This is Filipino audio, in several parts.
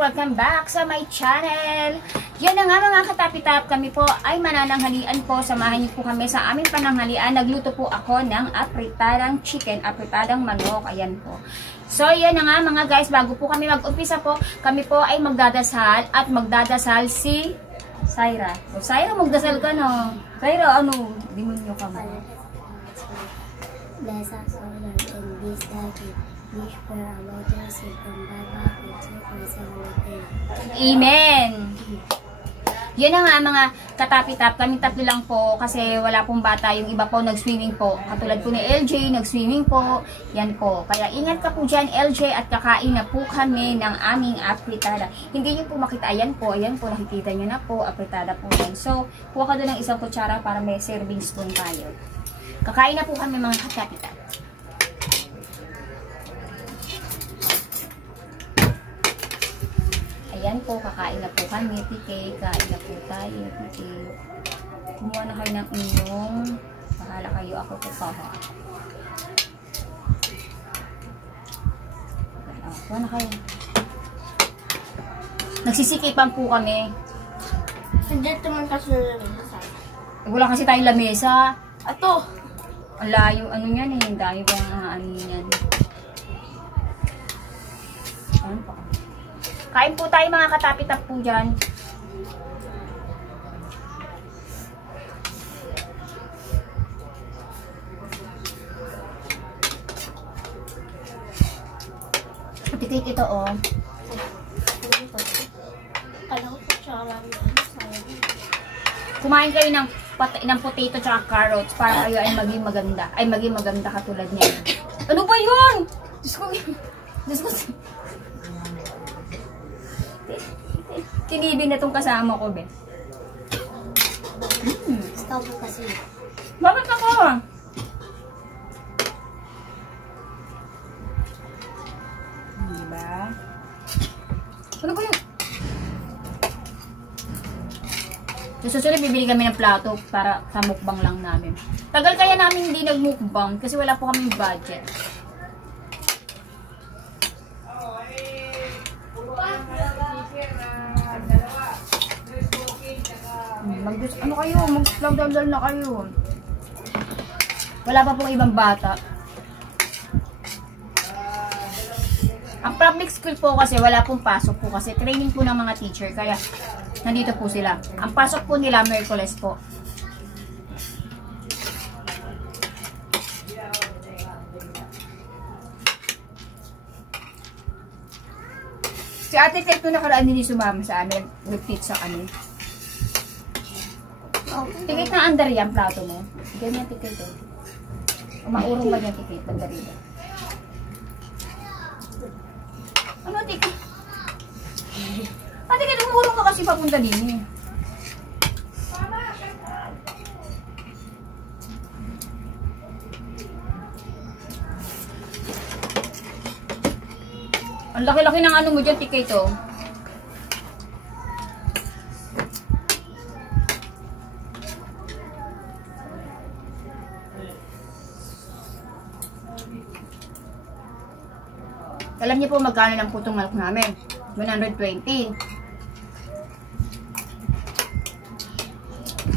welcome back sa my channel. Yan na nga mga katapitap, kami po ay manananghalian po. Samahan niyo po kami sa aming pananghalian. Nagluto po ako ng apritadang chicken, apritadang manok. Ayan po. So yan na nga mga guys, bago po kami mag-umpisa po, kami po ay magdadasal at magdadasal si Syra. O Syra, magdasal ka no. Syra, ano? Demonyo ka mo. Bless us, O Lord, in this day. Wish for about us from Baba and Amen. Yun na nga mga katapitap, kami tatlo lang po kasi wala pong bata, yung iba po nag-swimming po. Katulad po ni LJ, nag-swimming po. Yan po. Kaya ingat ka po dyan LJ at kakain na po kami ng aming apritada. Hindi nyo po makita, ayan po, nakikita nyo na po, apritada po yan. So, kuha ka doon ng isang kutsara para may serving spoon tayo. Kakain na po kami mga katapitap. Ayan po, kakain na po kami, TK. Kain na po tayo, TK. Kumuha na kayo ng inyong. Bahala kayo, ako po pa. Kuha na kayo. Nagsisikipan po kami. Hindi naman kasunod ng masaya. Wala kasi tayong lamesa. Ato! Ang layo, ano yan eh. Ang dami pa ang ano yan. Ayan po. Kain po tayo mga katapitap po dyan. Tikit ito oh. Kala ko po siya marami. Kumain kayo ng potato tsaka carrots para kayo ay maging maganda. Ay maging maganda katulad niya. Ano ba yun? Diyos ko. Tinibig na tong kasama ko, be. Stop mo kasi. Bakit ako? Diba? Ano ba yun? Susunod, bibili kami ng plato para sa mukbang lang namin. Tagal kaya namin hindi nagmukbang kasi wala po kaming budget. Ano kayo? Mag-vlog na kayo. Wala pa pong ibang bata. Ang public school po kasi wala pong pasok po kasi training po ng mga teacher kaya nandito po sila. Ang pasok po nila Miyerkules po. Si ate kahit ito nakaraan hindi sumama sa amin, nag-teach sa amin. Tikit na under yan, plato mo. Ganyan tikit eh. Umaurong ba yan tikit? Pandarida. Ano tikit? Tikit, umurong ka kasi papunta din eh. Ang laki-laki ng ano mo dyan, tikit oh. Alam niyo po magkano ng putong manok namin? 120.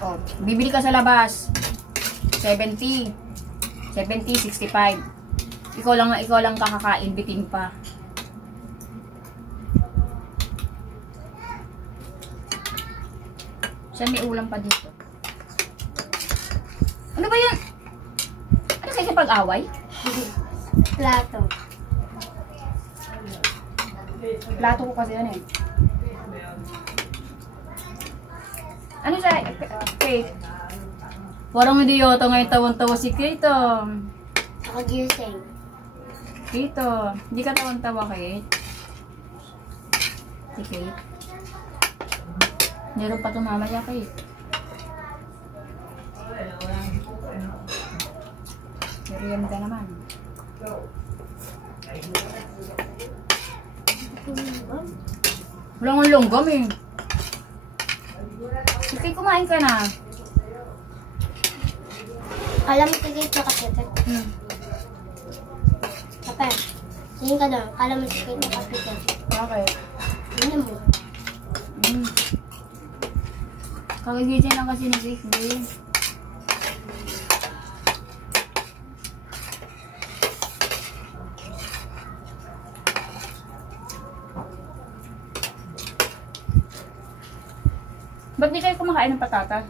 Oh, bibili ka sa labas. 70. 70, 65. Ikaw lang kakakain, bitin pa. Saan may ulam pa dito? Ano ba yun? Ano kayo sa pag-away? Plato. Plato ko kasi yan eh. Ano siya? Kate? Parang hindi yata ngayon tawan-tawa si Kate oh. Ako gising. Kate oh. Hindi ka tawan-tawa Kate? Si Kate? Meron pa ito mamaya Kate. Merienda naman. Wala ngong longgam eh. Sige, kumain ka na. Alam mo tigay ito kasi. Kapag, tingin ka doon. Alam mo tigay ito kasi. Bakit? Tingnan mo. Kagigising lang kasi ni Vic, babe. Ba't di kayo kumakain ng patatas?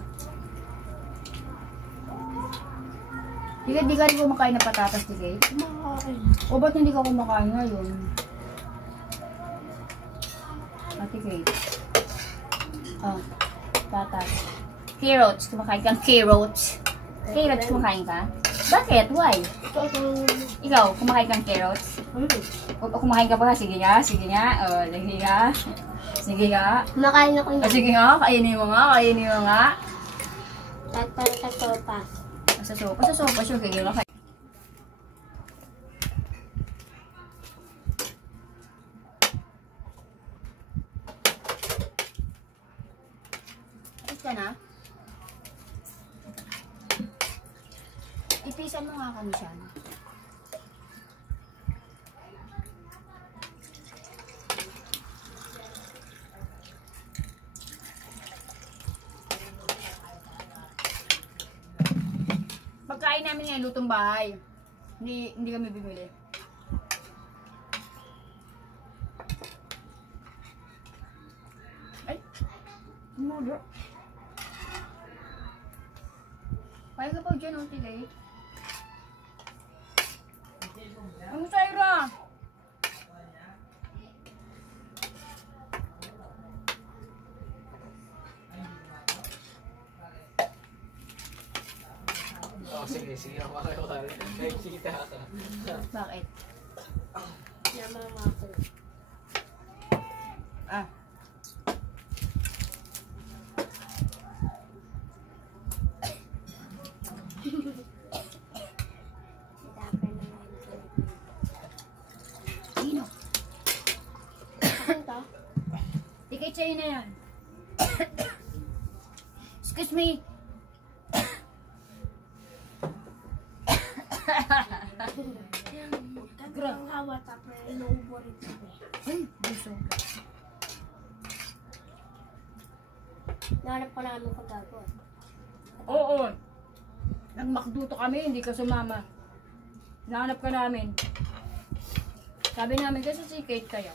Di ka rin kumakain ng patatas, di kayo? Kumakain. O ba't hindi ka kumakain ngayon? Ate Kate. Oh, patas. Carrots. Kumakain kang carrots. Carrots kumakain ka? Bakit? Why? Ikaw, kumakain kang carrots? O kumakain ka ba? Sige nga, sige nga. O, sige nga. Sige nga. Kumakain ako O, niya. sige nga, kainin mo nga, kainin mo nga. Sa sopa. Sa sopa, sure, kainin mo nga. Ka na? Ipisan mo nga kami siya. Pagkain namin ngayon, lutong bahay. Hindi kami bibili. Ay! Mother. Kaya ka pa dyan, oh, tigay. Ang Syra! Oh, sige, sige. Makakawari. Nakikita ka. Bakit? Namamakot. Ah. Sino? Saan to? Tikay sa'yo na yan. Excuse me. Ang hawa tapos inuubo rin kami. Ay, buso. Nahanap ko namin pagkagod. Oo. Nagmakduto kami, hindi ka sumama. Nahanap ka namin. Sabi namin kasi si Kate kaya.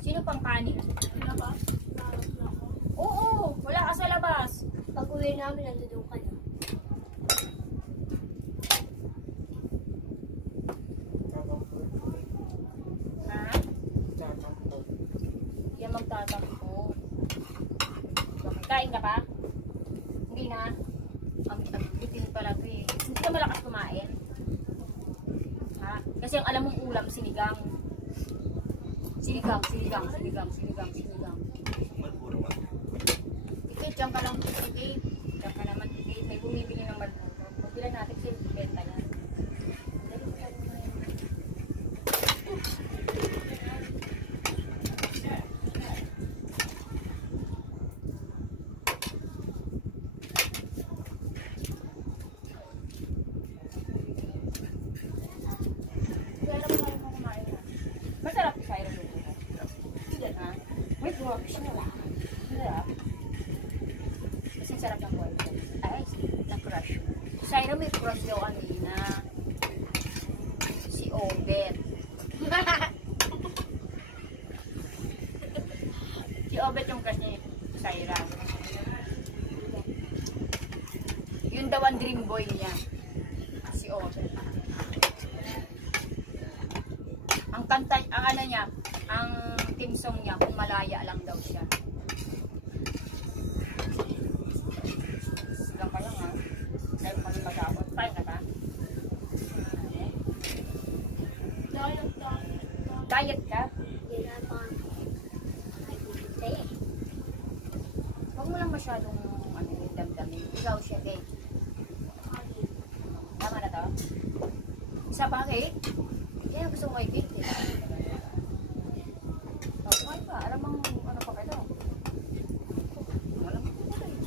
Sino pang kanin? Labas? Nahanap na ako. Oo, wala ka sa labas. Pag uwi namin, nandun ka na. Ha? Yan magtatampo. Okay, kain ka pa? Hindi na? Ang bitin pala ito eh. Hindi ka malakas kumain? Ha? Kasi ang alam mong ulam, sinigang. Sinigang. Tikit, dyan ka lang. Tikit. Dyan ka naman, tikit. May bumibili ng malbuto. Magbilan natin kasi benta yan. Masarap si Syra luto mo. Ha? May buwag siya na lang. Masarap. Kasi sarap ng buhay ko. Ay, na-crush. Si Syra may crush daw kanina. Si Obet. Si Obet yung crush niya, Syra. Yun daw ang dream boy niya. Si Obet. Ang kanta, ang ano niya, ang team song niya, kung malaya lang daw siya. Sigang ka lang ha. Dahil mo kami mag-aabot. Paano ka ba? Diet ka? Huwag mo lang masyadong damdamin. Ikaw siya, Kate. Tama na to? Isa pa, Kate? Kaya gusto ko kay Kate, eh. Okay pa, alam mo ano pa kayo? Alam mo pa kayo.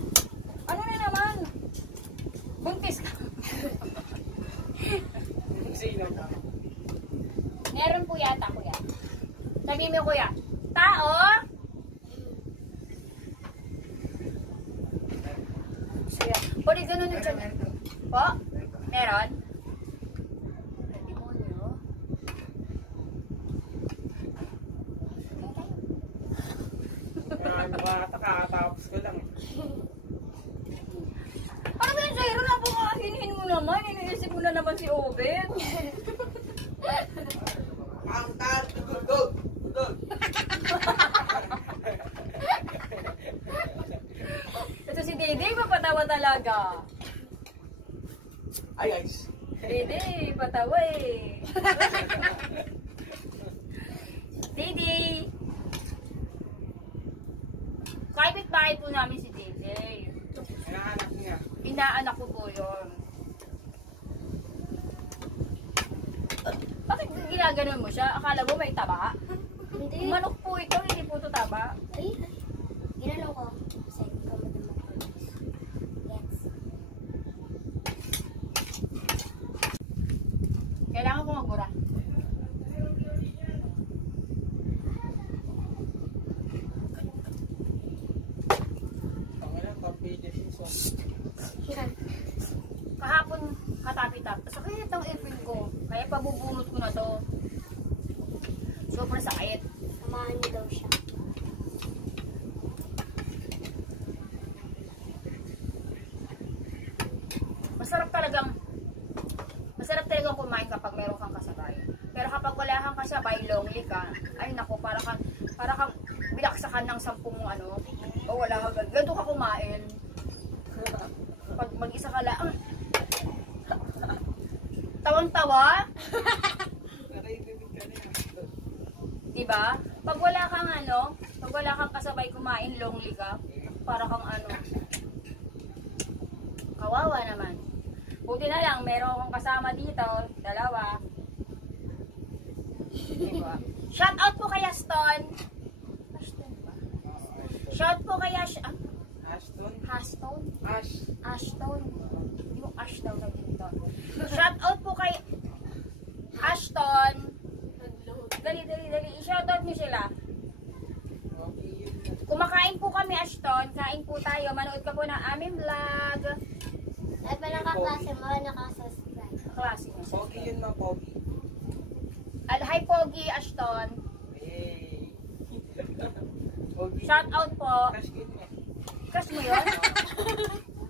Balik ganun yung tiyan. Po? Meron? Demonyo. Kakatapos ko lang. Ano ba yung Jairo? Napakahinhin mo naman. Iniisip mo na naman si Obet. Ang taas, tutugtog. Ito si Dede, papatawa talaga. Ay, guys. Dede, patawa eh. Dede. Private bahay po namin si Dede. Inaanak niya. Inaanak ko po yun. Bakit ginaganon mo siya? Akala mo may taba? Hindi. Manok po ito, hindi po ito taba. Ay, ginanong ko. Kasi hindi ko madamakolis. Yes. Kailangan ko magbura. Pangalan, kapit season. Kahapon, katapitap. Sakit ang ipin ko. Kaya pabubunot ko na to. Sobrang sakit. Samahan niyo daw siya. Masarap talagang kumain kapag meron kang kasabay. Pero kapag wala kang kasabay, lonely ka, ay nako, para kang binaksakan ng 10 ano, o wala ka, ganito ka kumain. Pag mag-isa ka lang, tawang-tawa, diba? Pag wala kang pag wala kang kasabay kumain, lonely ka, para kang kawawa naman. Buti na lang, meron akong kasama dito, dalawa. Diba? Shout out po kay Aston. Ashton ba? Shout po kay Ashton? Ashton? Ash. Ashton. Yung Ash daw na dito. Shout out po kay Ashton. Dali. I-shout out niyo sila. Kumakain po kami, Ashton. Kain po tayo. Manood ka po ng aming vlog. At pa nakaklase mo, nakasubscribe. Klase mo. Pogi yun mga pogi. Hi, Pogi, Ashton. Hey. Pogi. Shout out po. Crush kid niya. Crush mo yun?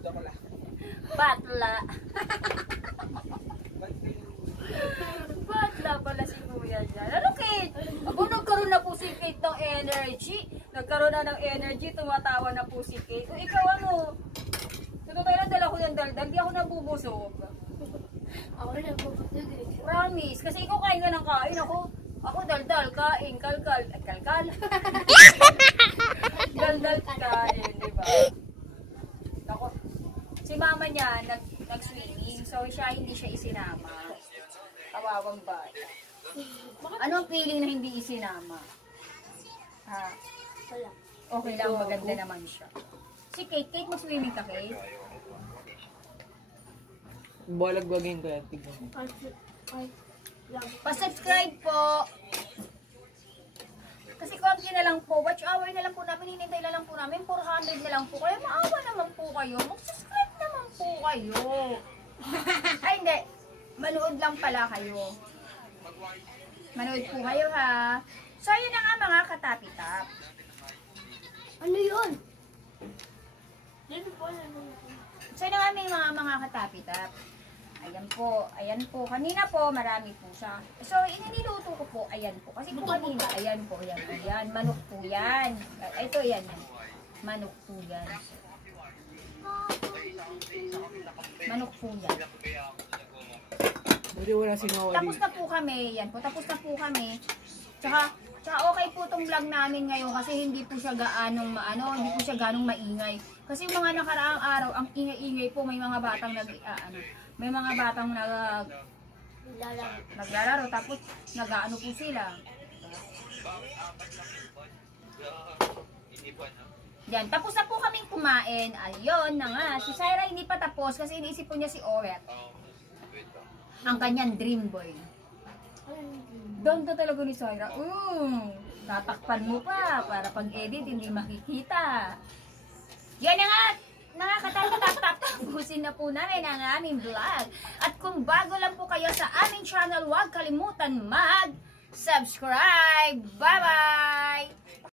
Joke lang. Batla. Ba't yun? Batla pala si Kuya dyan. Ano, Kate? Ako, nagkaroon na po si Kate ng energy. Nagkaroon na ng energy, tumatawa na po si Kate. O ikaw ano? Totoo lang, dala ko ng daldal, di ako nabubusog. Ako rin nagpuputog eh. Promise. Kasi ikaw kain ka ng kain. Ako daldal, kain, kalkal. Ay, kalkal. Daldal, kain, diba? Ako, si mama niya, nag-swimming. So, hindi siya isinama. Kawawang bata. Anong feeling na hindi isinama? Ha? Wala. Okay lang, maganda naman siya. Si Kate, mag-swimming ka, Kate? Balag-bagin ko yan. Tignan mo. Ay, love. Pa-subscribe po. Kasi konti na lang po. Watch hour na lang po namin. Hinintay na lang po namin. 400 na lang po. Kaya maawa naman po kayo. Mag-subscribe naman po kayo. Ay, hindi. Manood lang pala kayo. Manood po kayo, ha. So, yun na nga mga katapitap. Ano yun? Yan po, So, yun na nga mga katapitap. Ayan po. Kanina po, marami po siya. So, ininiluto ko po, ayan po. Kasi po kanina, ayan po, ayan. Manok po yan. Ito, yan. Manok po yan. Manok po yan. Hindi wala sinawali. Tapos na po kami, yan po. Tapos na po kami. Tsaka okay po itong vlog namin ngayon kasi hindi po siya hindi po siya ganong maingay. Kasi yung mga nakaraang araw, ang ingay-ingay po, may mga batang naglalaro, tapos nag-aano po sila. Yan, tapos na po kaming kumain. Ayun na nga, si Syra hindi pa tapos kasi iniisip po niya si Oret. Ang kanyang dream boy. Doon talaga ni Syra. Tatakpan mo pa para pag-edit hindi makikita. Yan na nga! mga katapitap, tapusin na po namin ang aming vlog. At kung bago lang po kayo sa aming channel, huwag kalimutan mag-subscribe. Bye-bye!